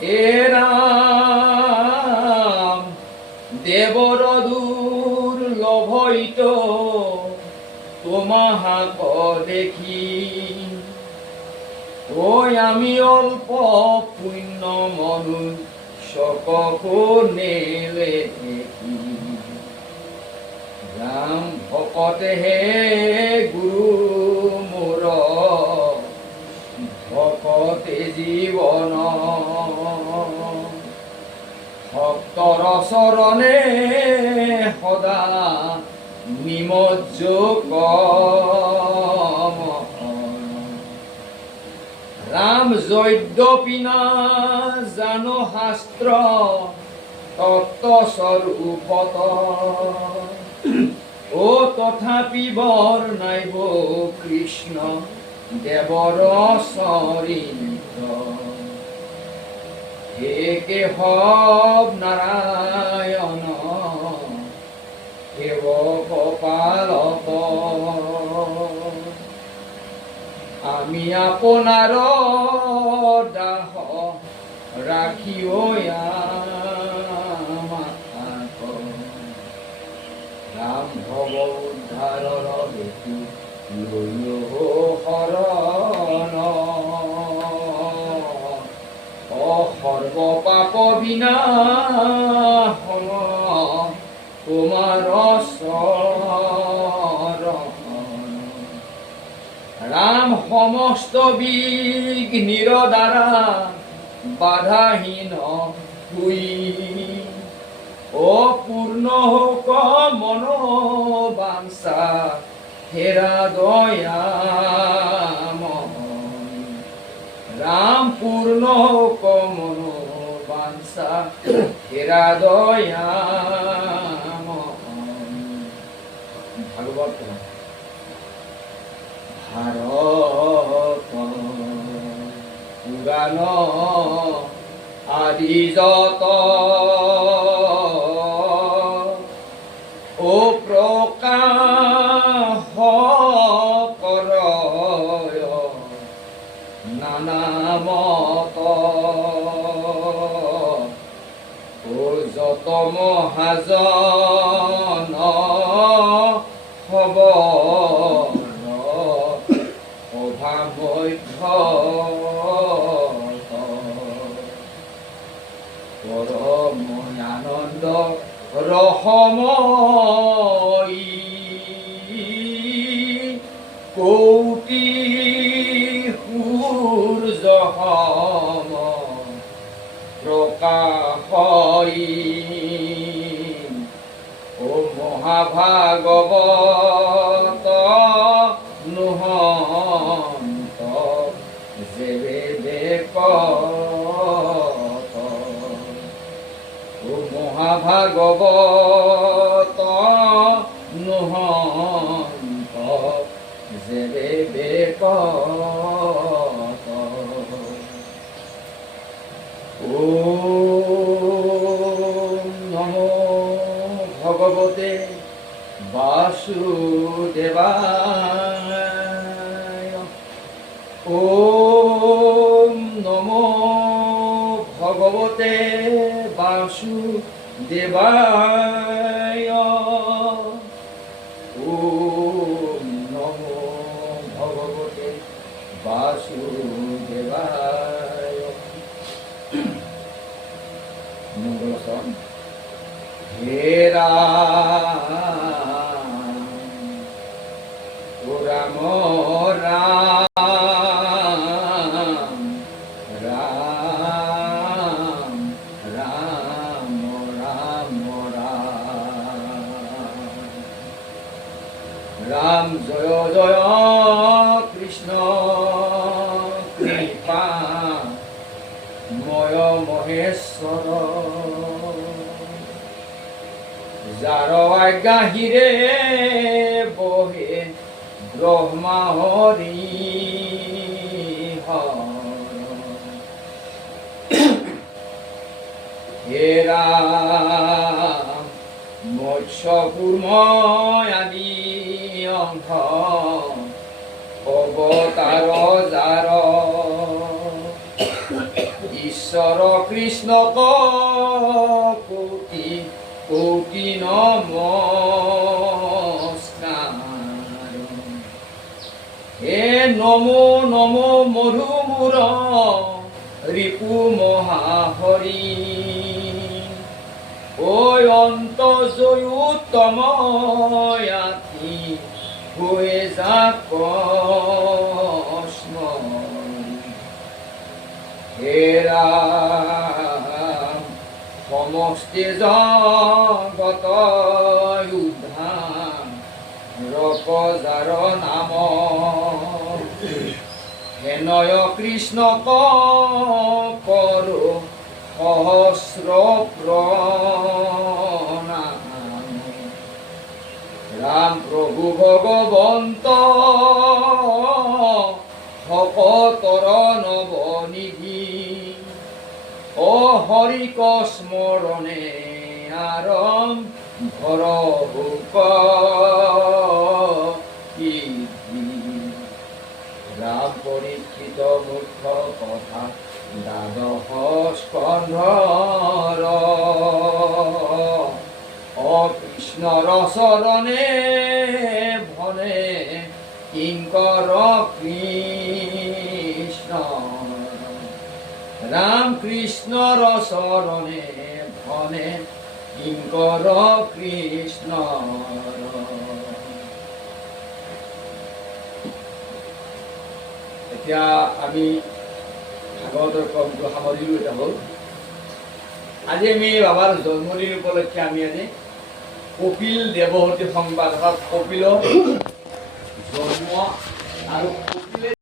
হে রাম দেবর দুর্লভইত তোমাহাক দেখি, ওই আমি অল্প পুণ্য মনুষ্যক নেলে দেখি। রাম ভকতে হে গুরু মোর, ভকতে জীবন ভক্তর চরণে সদা নিমজ্জ রাম যদ্যপি না জানো শাস্ত্র তত্ত্বস্বরূপত, ও তথাপি বর্ণাইব কৃষ্ণ দেবর চরিত্র। হে কেশৱ নাৰায়ণ সেৱক পালক, আমি আপোনাৰ দাস ৰাখিও আমাক। ৰাম ভৱ উদ্ধাৰৰ হেতু লৈও শৰণ, সৰ্ব পাপ বিনাশন তোমাৰ চৰণ। ৰাম সমস্ত বিঘ্নিৰ দ্বাৰা বাধাহীন হুই, অপূৰ্ণ হোক মনোবাঞ্ছা হেৰা দয়াময়। ৰাম পূৰ্ণ হোক মনোবাঞ্ছা হেৰা দয়াময়। ভাগবত ভাৰত পুৰাণ আদি যত ও প্ৰকাশ কৰ নানা মত, ও যত মহাজন খবৰ অভামধ্য পৰম আনন্দ ৰসময়ী, কৌটি সূৰ্য সম প্ৰকাশয়ী, ও মহাভাগৱত নুহন্ত যে বেদে কত, ও মহাভাগৱত নুহন্ত যে বেদে কত। ওম নমো ভগবতে বাসুদেবায়, ওম নমো ভগবতে বাসুদেবায়, ওম নমো ভগবতে বাসুদেবায়। মঙ্গলচরণ। হে রাম ও রাম রাম রাম রাম রাম রাম জয় জয় কৃষ্ণ কৃপা ময় মহেশ্বর, যার আজ্ঞা হিরে বহে ব্রহ্মা হরি হে রাম মৎস্য কুর্ম আদি অংশ অবতার যার ঈশ্বৰ কৃষ্ণক কোটি কোটি নমস্কাৰ। হে নমো নমো মধুমূৰ ৰিপু মহাহৰি, ঐ অন্ত জয়োত্তম আতি হৈ যাক হে ৰাম সমষ্টি জগত উদ্ধাৰ ৰকজাৰ নাম, হেনয় কৃষ্ণক কৰো সহস্ৰ প্ৰণাম। ৰাম প্ৰভু ভগৱন্ত ভকতৰ নৱনিধি, অ হৰিক স্মৰণে আৰম ধৰ ভোক সিদ্ধি। ৰাম পৰীক্ষিত মুখ্য কথা দ্বাদশ স্কন্ধৰ, অ কৃষ্ণৰ চৰণে ভনে কিংকৰ কৃষ্ণ। ৰাম কৃষ্ণৰ চৰণে ভনে কিংকৰ কৃষ্ণ। এতিয়া আমি ভাগৱতৰ ক্ৰমটো সামৰিলো। এটা হ'ল আজি আমি বাবাৰ জন্মদিন উপলক্ষে আমি আজি কপিল দেৱহতী সংবাদ অৰ্থাৎ কপিলৰ জন্ম আৰু